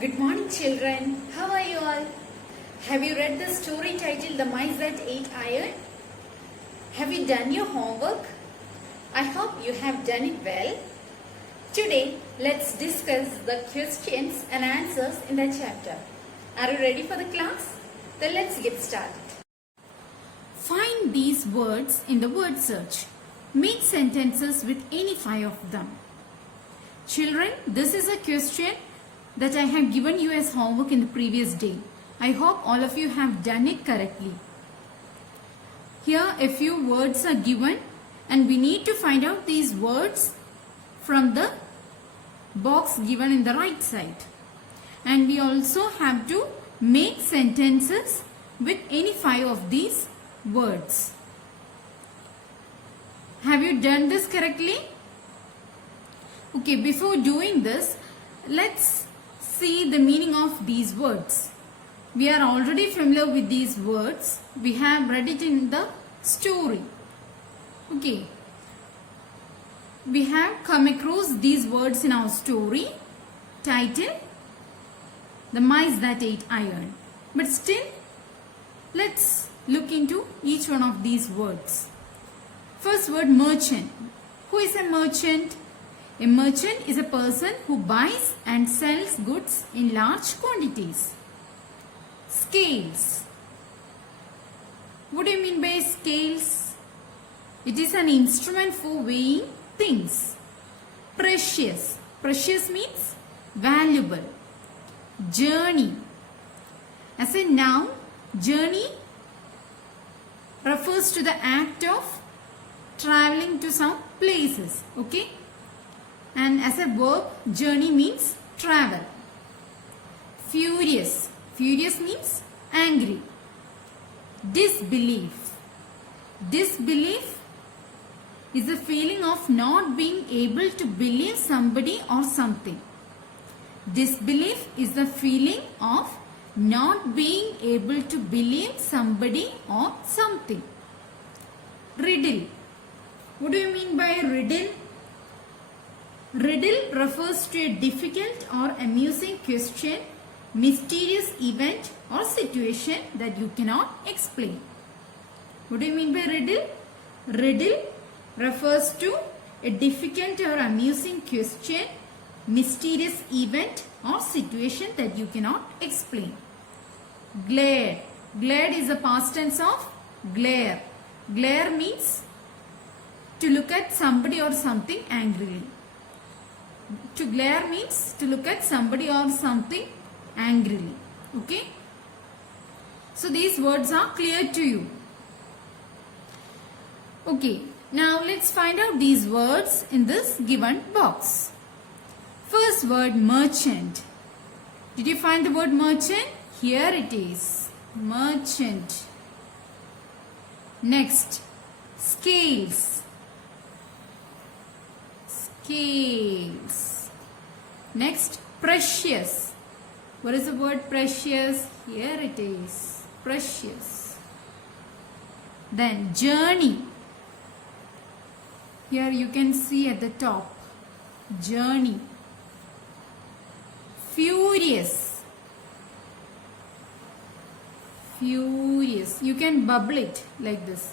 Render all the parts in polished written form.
Good morning, children. How are you all? Have you read the story titled The Mice That Ate Iron? Have you done your homework? I hope you have done it well. Today, let's discuss the questions and answers in the chapter. Are you ready for the class? Then let's get started. Find these words in the word search. Make sentences with any 5 of them. Children, this is a question that I have given you as homework in the previous day. I hope all of you have done it correctly. Here a few words are given and we need to find out these words from the box given in the right side. And we also have to make sentences with any 5 of these words. Have you done this correctly? Okay, before doing this, let's see the meaning of these words. We are already familiar with these words. We have read it in the story. Okay. We have come across these words in our story titled The Mice That Ate Iron. But still, let's look into each one of these words. First word, merchant. Who is a merchant? A merchant is a person who buys and sells goods in large quantities. Scales. What do you mean by scales? It is an instrument for weighing things. Precious. Precious means valuable. Journey. As a noun, journey refers to the act of traveling to some places. Okay? And as a verb, journey means travel. Furious. Furious means angry. Disbelief. Disbelief is a feeling of not being able to believe somebody or something. Disbelief is the feeling of not being able to believe somebody or something. Riddle. What do you mean by riddle? Riddle refers to a difficult or amusing question, mysterious event or situation that you cannot explain. What do you mean by riddle? Riddle refers to a difficult or amusing question, mysterious event or situation that you cannot explain. Glare. Glare is a past tense of glare. Glare means to look at somebody or something angrily. To glare means to look at somebody or something angrily. Okay? So these words are clear to you. Okay. Now let's find out these words in this given box. First word, merchant. Did you find the word merchant? Here it is. Merchant. Next, scales. Scales. Next, precious. What is the word precious? Here it is. Precious. Then journey. Here you can see at the top. Journey. Furious. Furious. You can bubble it like this.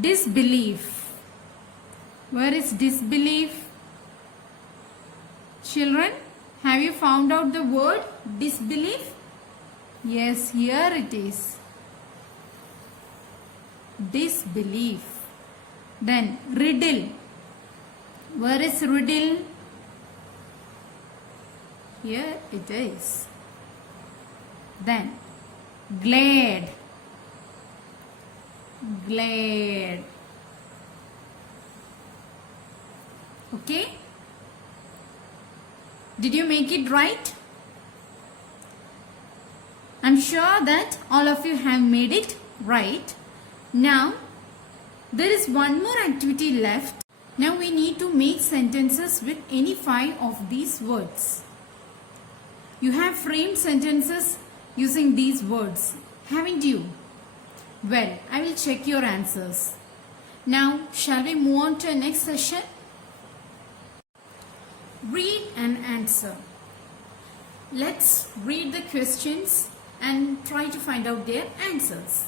Disbelief. Where is disbelief? Children, have you found out the word disbelief? Yes, here it is. Disbelief. Then riddle. Where is riddle? Here it is. Then glad. Glad. Okay? Did you make it right? I'm sure that all of you have made it right. Now, there is one more activity left. Now we need to make sentences with any 5 of these words. You have framed sentences using these words, haven't you? Well, I will check your answers. Now, shall we move on to the next session? Read and answer. Let's read the questions and try to find out their answers.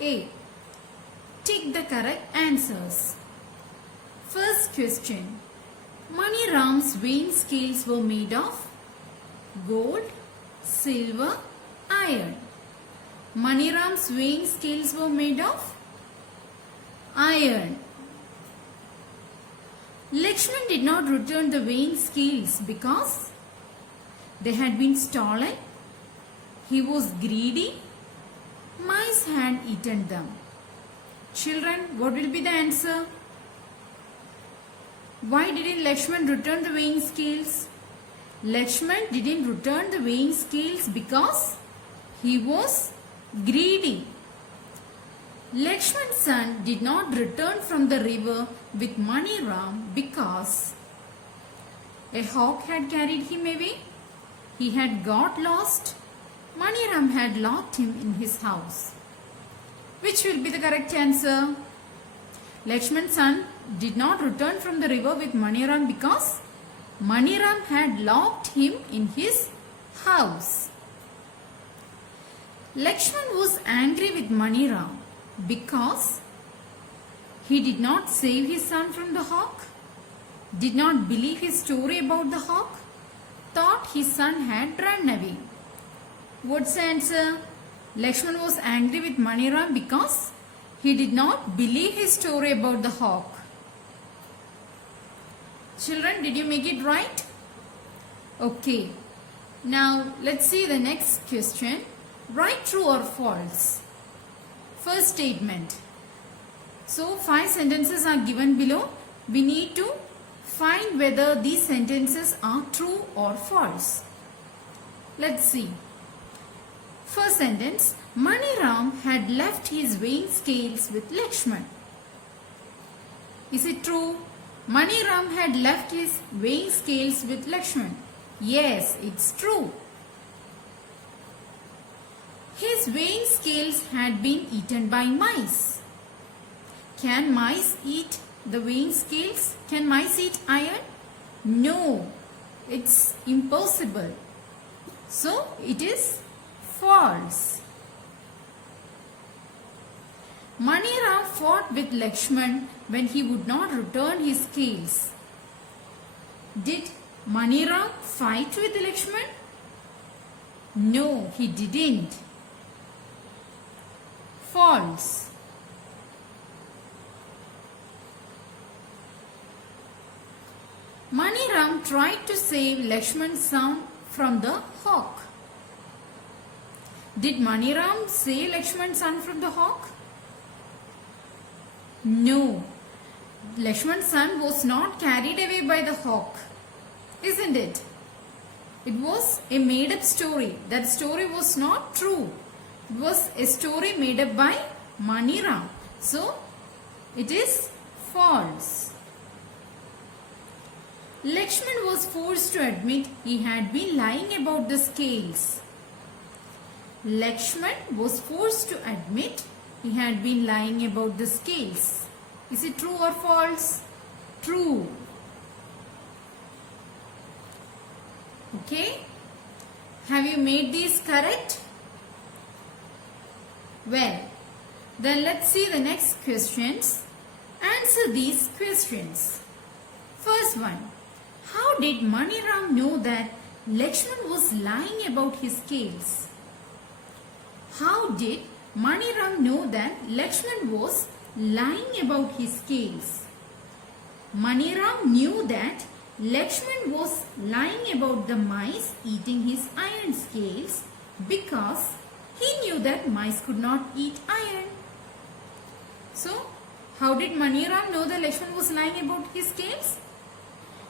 A. Tick the correct answers. First question. Mani Ram's weighing scales were made of gold, silver, iron. Mani Ram's weighing scales were made of iron. Lakshman did not return the weighing scales because they had been stolen. He was greedy. Mice had eaten them. Children, what will be the answer? Why didn't Lakshman return the weighing scales? Lakshman didn't return the weighing scales because he was greedy. Lakshman's son did not return from the river with Mani Ram because a hawk had carried him away. He had got lost. Mani Ram had locked him in his house. Which will be the correct answer? Lakshman's son did not return from the river with Mani Ram because Mani Ram had locked him in his house. Lakshman was angry with Mani Ram because he did not save his son from the hawk, did not believe his story about the hawk, thought his son had run away. What's the answer? Lakshman was angry with Mani Ram because he did not believe his story about the hawk. Children, did you make it right? Okay. Now, let's see the next question. Write true or false. First statement. So, 5 sentences are given below. We need to find whether these sentences are true or false. Let's see. First sentence. Mani Ram had left his weighing scales with Lakshman. Is it true? Mani Ram had left his weighing scales with Lakshman. Yes, it's true. His weighing scales had been eaten by mice. Can mice eat the weighing scales? Can mice eat iron? No, it's impossible. So, it is false. Mani Ram fought with Lakshman when he would not return his scales. Did Mani Ram fight with Lakshman? No, he didn't. False. Mani Ram tried to save Lakshman's son from the hawk. Did Mani Ram save Lakshman's son from the hawk? No. Lakshman's son was not carried away by the hawk, isn't it? It was a made-up story. That story was not true. It was a story made up by Mani Ram. So, it is false. Lakshman was forced to admit he had been lying about the scales. Lakshman was forced to admit he had been lying about the scales. Is it true or false? True. Okay. Have you made these correct? Well, then let's see the next questions. Answer these questions. First one. How did Mani Ram know that Lakshman was lying about his scales? How did Mani Ram know that Lakshman was lying about his scales? Mani Ram knew that Lakshman was lying about the mice eating his iron scales because he knew that mice could not eat iron. So, how did Mani Ram know that Lakshman was lying about his scales?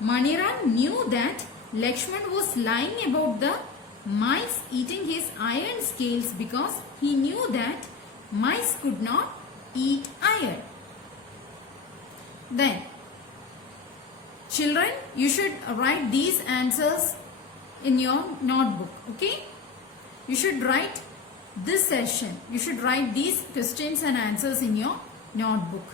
Mani Ram knew that Lakshman was lying about the mice eating his iron scales because he knew that mice could not eat iron. Then, children, you should write these answers in your notebook, okay? You should write this session. You should write these questions and answers in your notebook.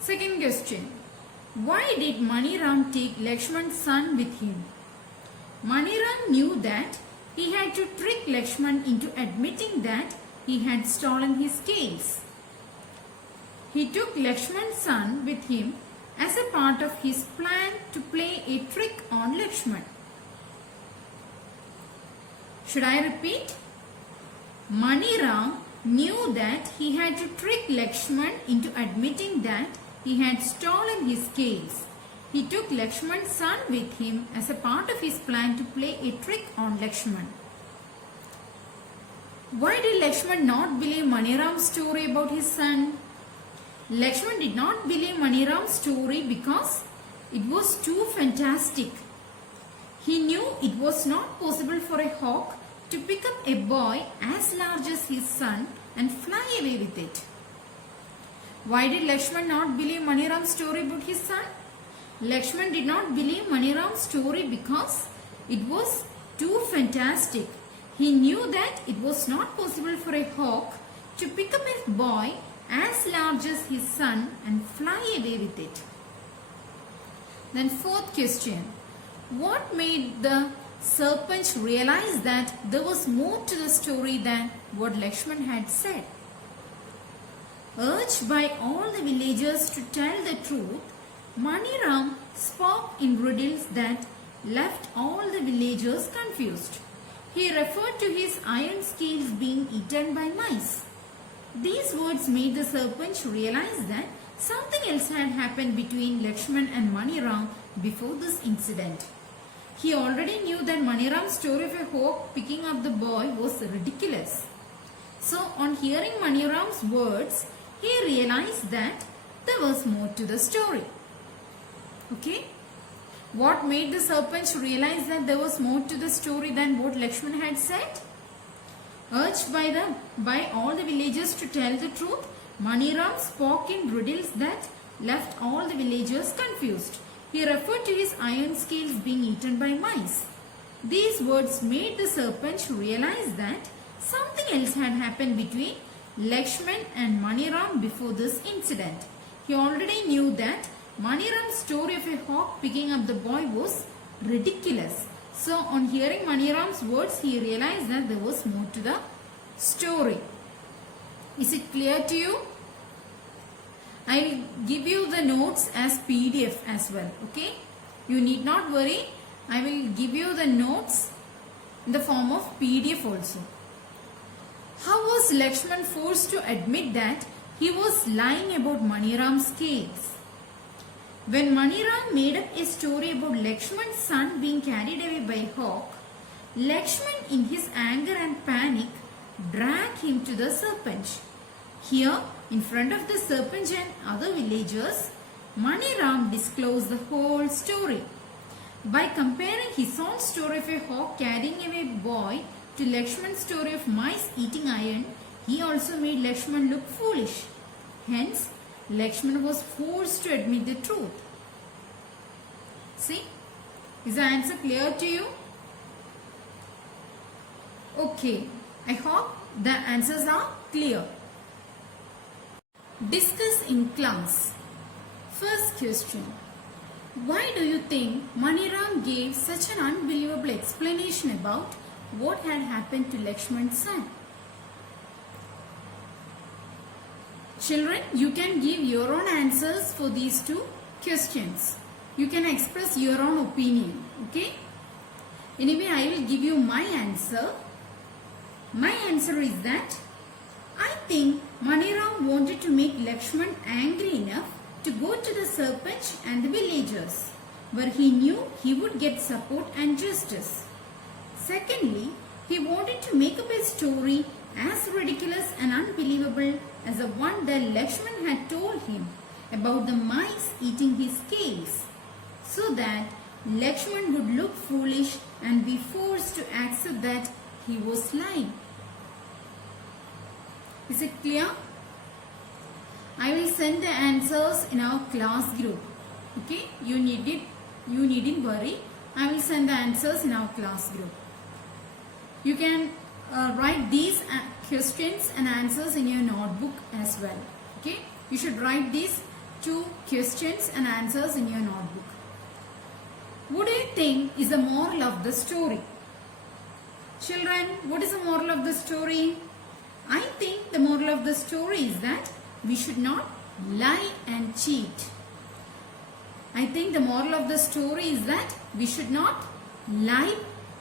Second question. Why did Maniram take Lakshman's son with him? Maniram knew that he had to trick Lakshman into admitting that he had stolen his scales. He took Lakshman's son with him as a part of his plan to play a trick on Lakshman. Should I repeat? Maniram knew that he had to trick Lakshman into admitting that he had stolen his scales. He took Lakshman's son with him as a part of his plan to play a trick on Lakshman. Why did Lakshman not believe Maniram's story about his son? Lakshman did not believe Maniram's story because it was too fantastic. He knew it was not possible for a hawk to pick up a boy as large as his son and fly away with it. Why did Lakshman not believe Maniram's story about his son? Lakshman did not believe Maniram's story because it was too fantastic. He knew that it was not possible for a hawk to pick up a boy as large as his son and fly away with it. Then fourth question. What made the serpent realize that there was more to the story than what Lakshman had said? Urged by all the villagers to tell the truth, Maniram spoke in riddles that left all the villagers confused. He referred to his iron scales being eaten by mice. These words made the serpent realize that something else had happened between Lakshman and Maniram before this incident. He already knew that Maniram's story of a hawk picking up the boy was ridiculous. So on hearing Maniram's words, he realized that there was more to the story. Okay? What made the serpent realize that there was more to the story than what Lakshman had said? Urged by all the villagers to tell the truth, Maniram spoke in riddles that left all the villagers confused. He referred to his iron scales being eaten by mice. These words made the serpent realize that something else had happened between Lakshman and Maniram before this incident. He already knew that Maniram's story of a hawk picking up the boy was ridiculous. So on hearing Maniram's words, he realized that there was more to the story. Is it clear to you? I will give you the notes as PDF as well. Okay? You need not worry. I will give you the notes in the form of PDF also. How was Lakshman forced to admit that he was lying about Maniram's scales? When Maniram made up a story about Lakshman's son being carried away by a hawk, Lakshman in his anger and panic dragged him to the serpent. Here, in front of the serpent and other villagers, Maniram disclosed the whole story. By comparing his own story of a hawk carrying away a boy to Lakshman's story of mice eating iron, he also made Lakshman look foolish. Hence, Lakshman was forced to admit the truth. See? Is the answer clear to you? Okay. I hope the answers are clear. Discuss in class. First question. Why do you think Maniram gave such an unbelievable explanation about what had happened to Lakshman's son? Children, you can give your own answers for these two questions. You can express your own opinion. Okay? Anyway, I will give you my answer. My answer is that I think Maniram wanted to make Lakshman angry enough to go to the serpent and the villagers, where he knew he would get support and justice. Secondly, he wanted to make up a story as ridiculous and unbelievable as the one that Lakshman had told him about the mice eating his scales, so that Lakshman would look foolish and be forced to accept that he was lying. Is it clear? I will send the answers in our class group. Okay? You needn't worry. I will send the answers in our class group. You can write these questions and answers in your notebook as well. Okay? You should write these two questions and answers in your notebook. What do you think is the moral of the story? Children, what is the moral of the story? I think the moral of the story is that we should not lie and cheat. I think the moral of the story is that we should not lie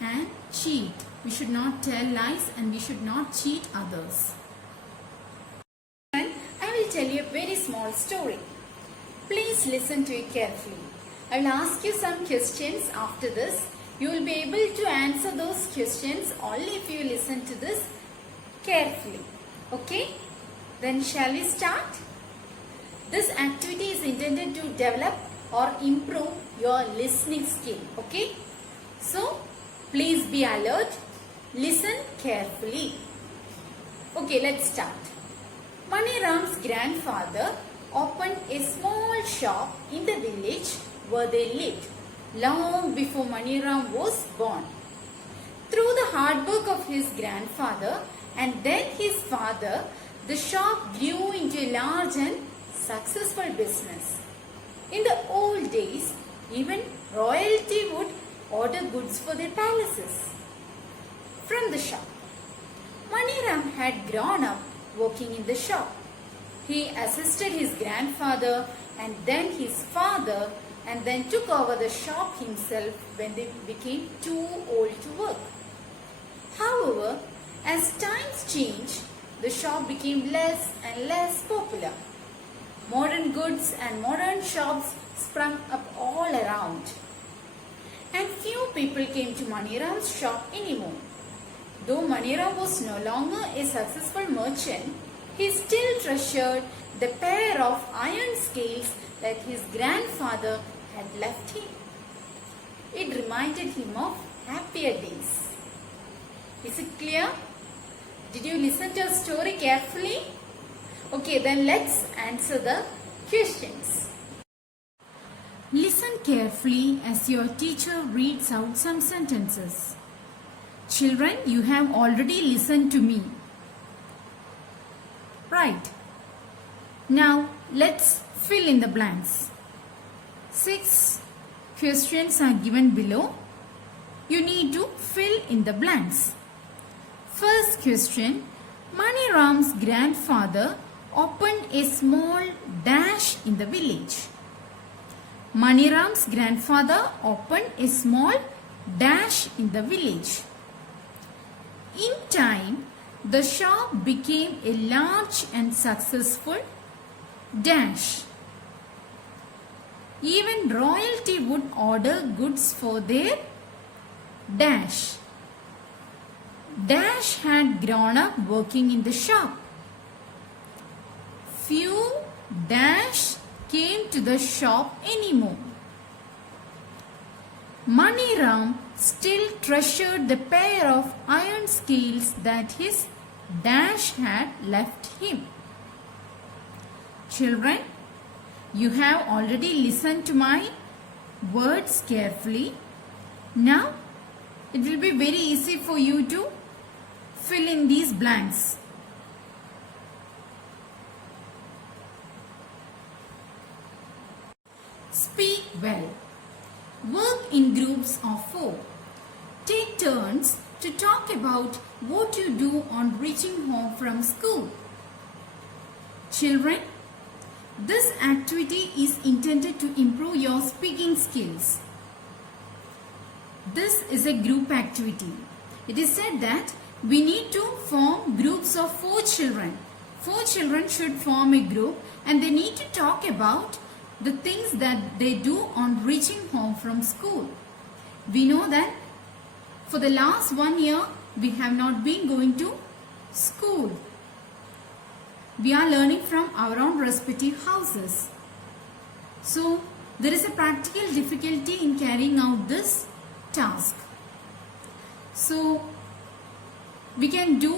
and cheat. We should not tell lies and we should not cheat others. I will tell you a very small story. Please listen to it carefully. I will ask you some questions after this. You will be able to answer those questions only if you listen to this carefully. Okay? Then shall we start? This activity is intended to develop or improve your listening skill. Okay? So, please be alert. Listen carefully. Okay, let's start. Maniram's grandfather opened a small shop in the village where they lived long before Maniram was born. Through the hard work of his grandfather and then his father, the shop grew into a large and successful business. In the old days, even royalty would order goods for their palaces from the shop. Maniram had grown up working in the shop. He assisted his grandfather and then his father and then took over the shop himself when they became too old to work. However, as times changed, the shop became less and less popular. Modern goods and modern shops sprung up all around. And few people came to Maniram's shop anymore. Though Maniram was no longer a successful merchant, he still treasured the pair of iron scales that his grandfather had left him. It reminded him of happier days. Is it clear? Did you listen to a story carefully? Okay, then let's answer the questions. Listen carefully as your teacher reads out some sentences. Children, you have already listened to me. Right. Now, let's fill in the blanks. 6 questions are given below. You need to fill in the blanks. First question, Maniram's grandfather opened a small dash in the village. Maniram's grandfather opened a small dash in the village. In time, the shop became a large and successful dash. Even royalty would order goods for their dash. Dash had grown up working in the shop. Few dash came to the shop anymore. Maniram still treasured the pair of iron scales that his dash had left him. Children, you have already listened to my words carefully. Now, it will be very easy for you to fill in these blanks. Speak well. Work in groups of 4. Take turns to talk about what you do on reaching home from school. Children, this activity is intended to improve your speaking skills. This is a group activity. It is said that we need to form groups of 4 children. 4 children should form a group and they need to talk about the things that they do on reaching home from school. We know that for the last 1 year, we have not been going to school. We are learning from our own respective houses. So, there is a practical difficulty in carrying out this task. So, we can do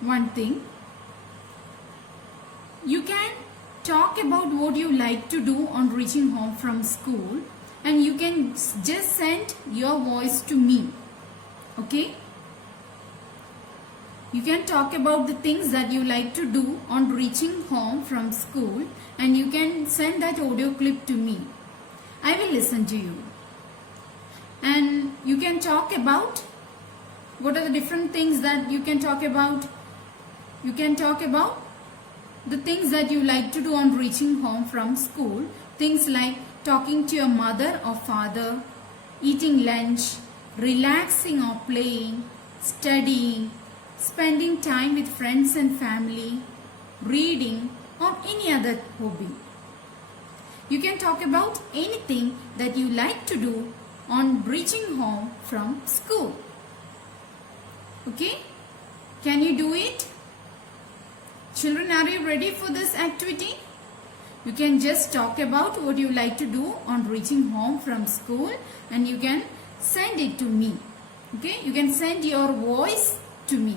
one thing. You can talk about what you like to do on reaching home from school and you can just send your voice to me. Okay? You can talk about the things that you like to do on reaching home from school, and you can send that audio clip to me. I will listen to you. And you can talk about what are the different things that you can talk about. You can talk about the things that you like to do on reaching home from school. Things like talking to your mother or father, eating lunch, relaxing or playing, studying, spending time with friends and family, reading, or any other hobby. You can talk about anything that you like to do on reaching home from school. Okay? Can you do it? Children, are you ready for this activity? You can just talk about what you like to do on reaching home from school, and you can send it to me. Okay? You can send your voice to me.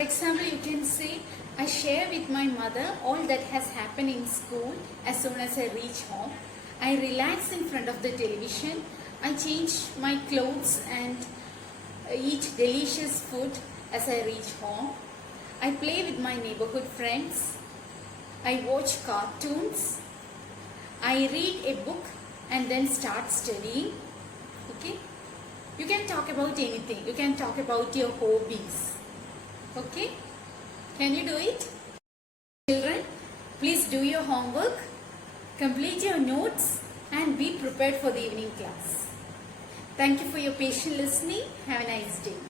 For example, you can say, I share with my mother all that has happened in school as soon as I reach home. I relax in front of the television. I change my clothes and eat delicious food as I reach home. I play with my neighborhood friends. I watch cartoons. I read a book and then start studying. Okay? You can talk about anything. You can talk about your hobbies. Okay? Can you do it? Children, please do your homework, complete your notes, and be prepared for the evening class. Thank you for your patient listening. Have a nice day.